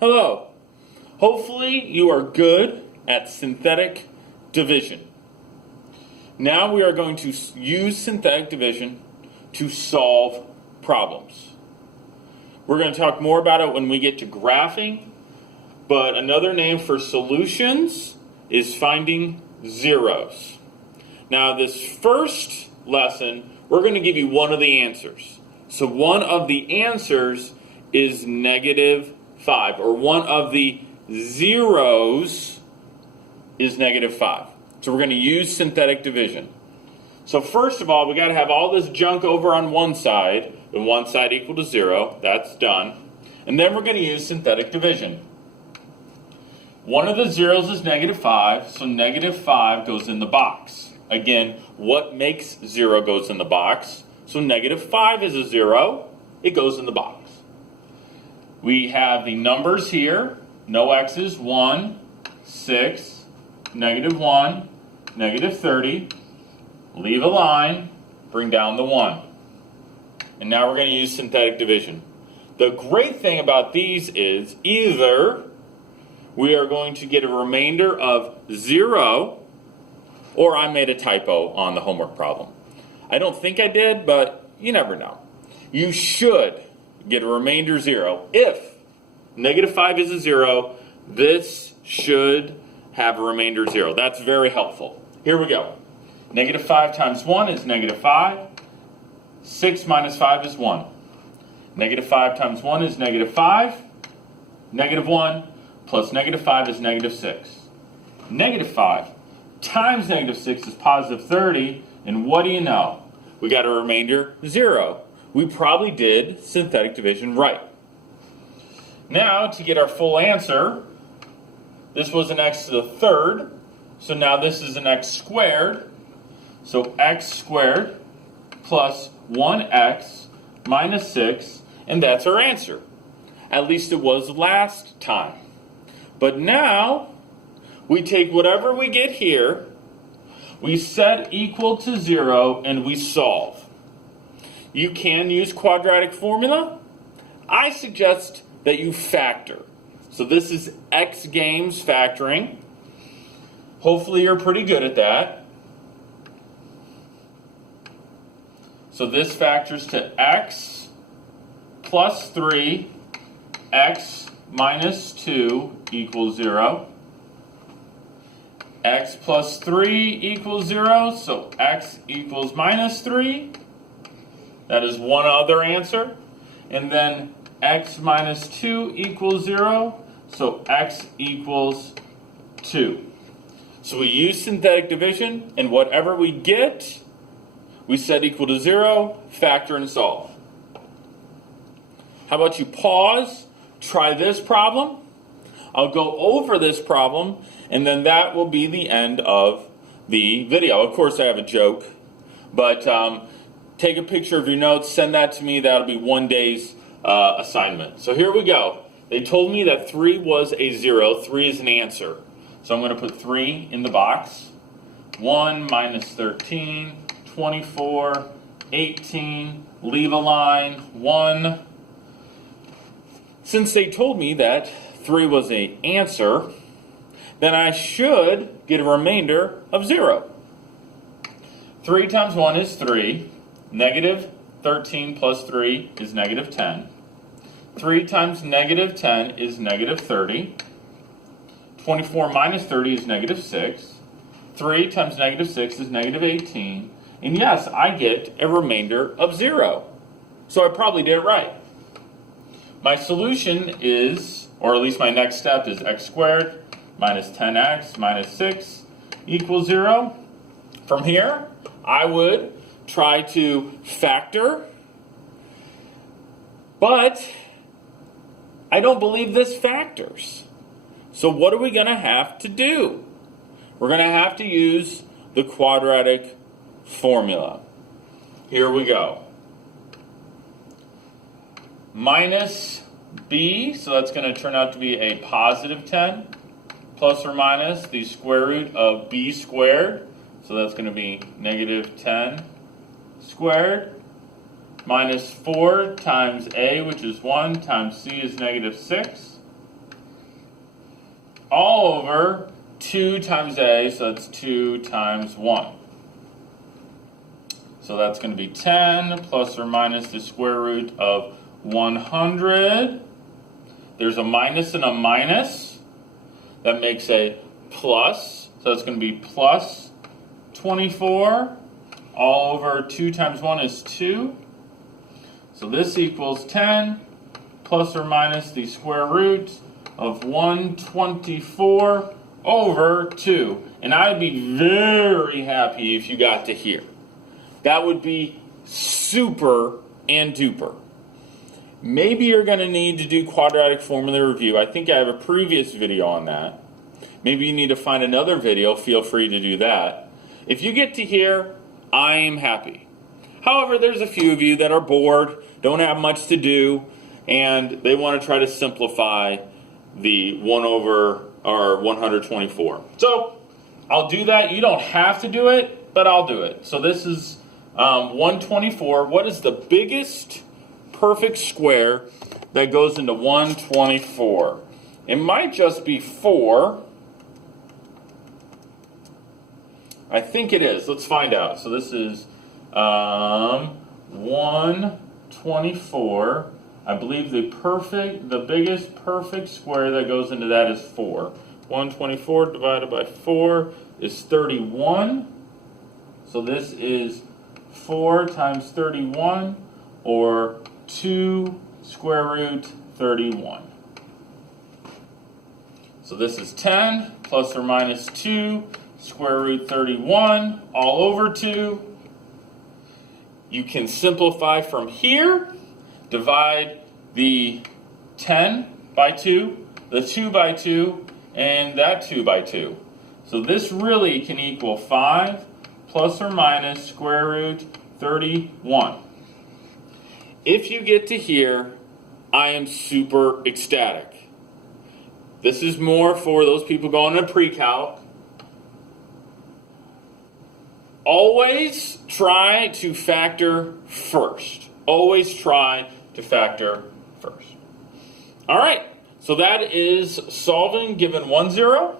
Hello. Hopefully you are good at synthetic division. Now we are going to use synthetic division to solve problems. We're going to talk more about it when we get to graphing, but another name for solutions is finding zeros. Now this first lesson, we're going to give you one of the answers. So one of the answers is -5, or one of the zeros is -5. So we're going to use synthetic division. So first of all, we got to have all this junk over on one side, and one side equal to 0. That's done. And then we're going to use synthetic division. One of the zeros is -5, so -5 goes in the box. Again, what makes 0 goes in the box? So -5 is a 0. It goes in the box. We have the numbers here. No x's. 1, 6, -1, -30. Leave a line. Bring down the 1. And now we're going to use synthetic division. The great thing about these is either we are going to get a remainder of 0, or I made a typo on the homework problem. I don't think I did, but you never know. You should get a remainder 0. If -5 is a 0, this should have a remainder 0. That's very helpful. Here we go. -5 times 1 is -5. 6 minus 5 is 1. -5 times 1 is -5. -1 plus -5 is -6. -5 times -6 is +30, and what do you know? We got a remainder 0. We probably did synthetic division right. Now, to get our full answer, this was an x to the third, so now this is an x squared. So x squared plus 1x minus 6, and that's our answer. At least it was last time. But now, we take whatever we get here, we set equal to 0, and we solve. You can use quadratic formula. I suggest that you factor. So this is X Games factoring. Hopefully you're pretty good at that. So this factors to x plus 3, x minus 2 equals 0. X plus 3 equals 0, so x equals -3. That is one other answer. And then x minus 2 equals 0, so x equals 2. So we use synthetic division, and whatever we get, we set equal to 0, factor and solve. How about you pause, try this problem? I'll go over this problem, and then that will be the end of the video. Of course, I have a joke, but take a picture of your notes, send that to me. That'll be one day's assignment. So here we go. They told me that 3 was a 0. 3 is an answer. So I'm going to put 3 in the box. 1 minus 13, 24, 18, leave a line, 1. Since they told me that 3 was an answer, then I should get a remainder of 0. 3 times 1 is 3. -13 plus 3 is -10. 3 times -10 is -30. 24 minus 30 is -6. 3 times -6 is -18. And yes, I get a remainder of 0. So I probably did it right. My solution is, or at least my next step is x squared minus 10x minus 6 equals 0. From here, I would try to factor, but I don't believe this factors. So what are we going to have to do? We're going to have to use the quadratic formula. Here we go. Minus b, so that's going to turn out to be a +10, plus or minus the square root of b squared, so that's going to be -10 squared, minus 4 times a, which is 1, times c is -6. all over 2 times a, so that's 2 times 1. So that's going to be 10 plus or minus the square root of 100. There's a minus and a minus. That makes a plus. So that's going to be plus 24. All over 2 times 1 is 2. So this equals 10 plus or minus the square root of 124 over 2. And I'd be very happy if you got to here. That would be super and duper. Maybe you're going to need to do quadratic formula review. I think I have a previous video on that. Maybe you need to find another video. Feel free to do that. If you get to here, I am happy. However, there's a few of you that are bored, don't have much to do, and they want to try to simplify the 1 over or 124. So I'll do that. You don't have to do it, but I'll do it. So this is 124. What is the biggest perfect square that goes into 124? It might just be 4. I think it is. Let's find out. So this is 124. I believe the biggest perfect square that goes into that is 4. 124 divided by 4 is 31. So this is 4 times 31, or 2 square root 31. So this is 10 plus or minus 2 square root 31 all over 2. You can simplify from here. Divide the 10 by 2, the 2 by 2, and that 2 by 2. So this really can equal 5 plus or minus square root 31. If you get to here, I am super ecstatic. This is more for those people going to pre-calc. Always try to factor first. Always try to factor first. All right, so that is solving given 1, 0.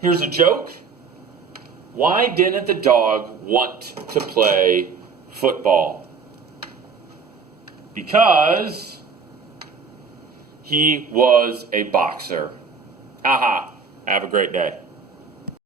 Here's a joke. Why didn't the dog want to play football? Because he was a boxer. Haha. Have a great day.